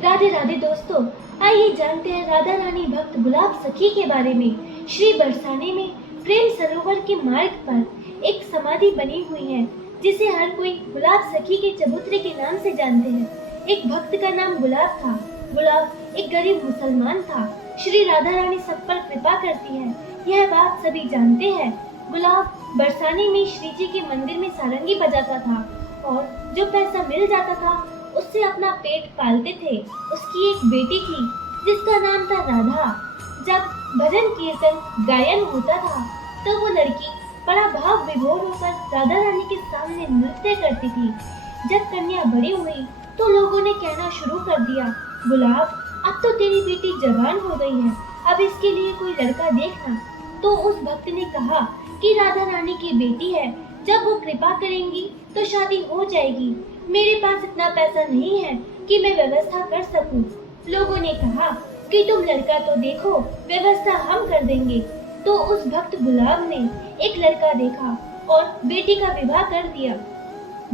राधे राधे दोस्तों, आइए जानते हैं राधा रानी भक्त गुलाब सखी के बारे में। श्री बरसाने में प्रेम सरोवर के मार्ग पर एक समाधि बनी हुई है जिसे हर कोई गुलाब सखी के चबूतरे के नाम से जानते हैं। एक भक्त का नाम गुलाब था। गुलाब एक गरीब मुसलमान था। श्री राधा रानी सब पर कृपा करती है, यह बात सभी जानते हैं। गुलाब बरसाने में श्री जी के मंदिर में सारंगी बजाता था और जो पैसा मिल जाता था उससे अपना पेट पालते थे। उसकी एक बेटी थी जिसका नाम था राधा। जब भजन कीर्तन गायन होता था तो वो लड़की बड़ा भाव विभोर होकर राधा रानी के सामने नृत्य करती थी। जब कन्या बड़ी हुई तो लोगों ने कहना शुरू कर दिया, गुलाब अब तो तेरी बेटी जवान हो गई है, अब इसके लिए कोई लड़का देखना। तो उस भक्त ने कहा कि राधा रानी की बेटी है, जब वो कृपा करेंगी तो शादी हो जाएगी। मेरे पास इतना पैसा नहीं है कि मैं व्यवस्था कर सकूं। लोगों ने कहा कि तुम लड़का तो देखो, व्यवस्था हम कर देंगे। तो उस भक्त गुलाब ने एक लड़का देखा और बेटी का विवाह कर दिया।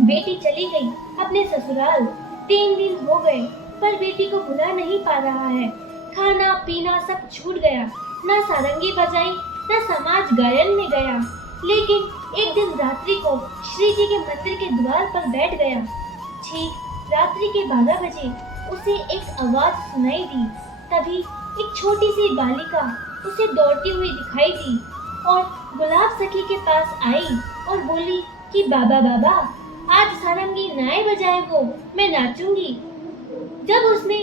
बेटी चली गई अपने ससुराल। 3 दिन हो गए पर बेटी को भुला नहीं पा रहा है। खाना पीना सब छूट गया, ना सारंगी बजाई ना समाज गायन में गया। लेकिन एक दिन रात्रि को श्री जी के मंदिर के द्वार पर बैठ गया। ठीक रात्रि के 12 बजे उसे एक आवाज सुनाई दी। तभी एक छोटी सी बालिका उसे दौड़ती हुई दिखाई दी और गुलाब सखी के पास आई और बोली कि बाबा बाबा, आज सारंगी नाय बजाए हो, मैं नाचूंगी। जब उसने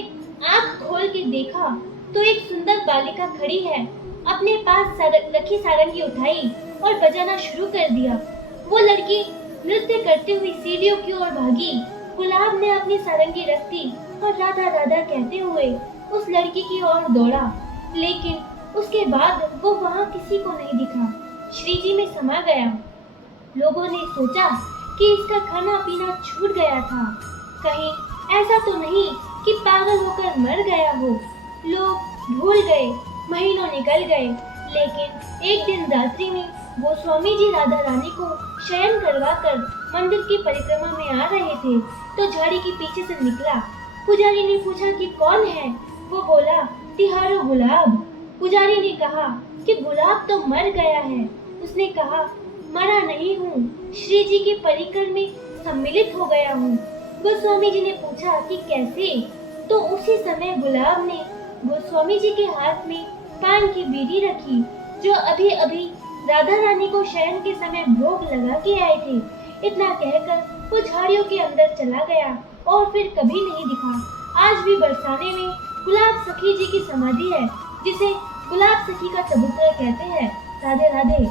आंख खोल के देखा तो एक सुंदर बालिका खड़ी है। अपने पास रखी सारंगी उठाई और बजाना शुरू कर दिया। वो लड़की नृत्य करते हुए सीढ़ियों की ओर भागी। गुलाब ने अपनी सारंगी रख दी और राधा राधा कहते हुए उस लड़की की ओर दौड़ा। लेकिन उसके बाद वो वहाँ किसी को नहीं दिखा। श्री जी में समा गया। लोगों ने सोचा कि इसका खाना पीना छूट गया था, कहीं ऐसा तो नहीं कि पागल होकर मर गया हो। लोग भूल गए, महीनों निकल गए। लेकिन एक दिन रात्रि में गोस्वामी जी राधा रानी को शयन करवाकर मंदिर की परिक्रमा में आ रहे थे तो झाड़ी के पीछे से निकला। पुजारी ने पूछा कि कौन है? वो बोला, तिहारो गुलाब। पुजारी ने कहा कि गुलाब तो मर गया है। उसने कहा, मरा नहीं हूँ, श्री जी के परिकर में सम्मिलित हो गया हूँ। गोस्वामी जी ने पूछा कि कैसे? तो उसी समय गुलाब ने गोस्वामी जी के हाथ में पान की बीड़ी रखी जो अभी अभी राधा रानी को शयन के समय भोग लगा के आए थे। इतना कहकर वो झाड़ियों के अंदर चला गया और फिर कभी नहीं दिखा। आज भी बरसाने में गुलाब सखी जी की समाधि है जिसे गुलाब सखी का चबूतरा कहते हैं। राधे राधे।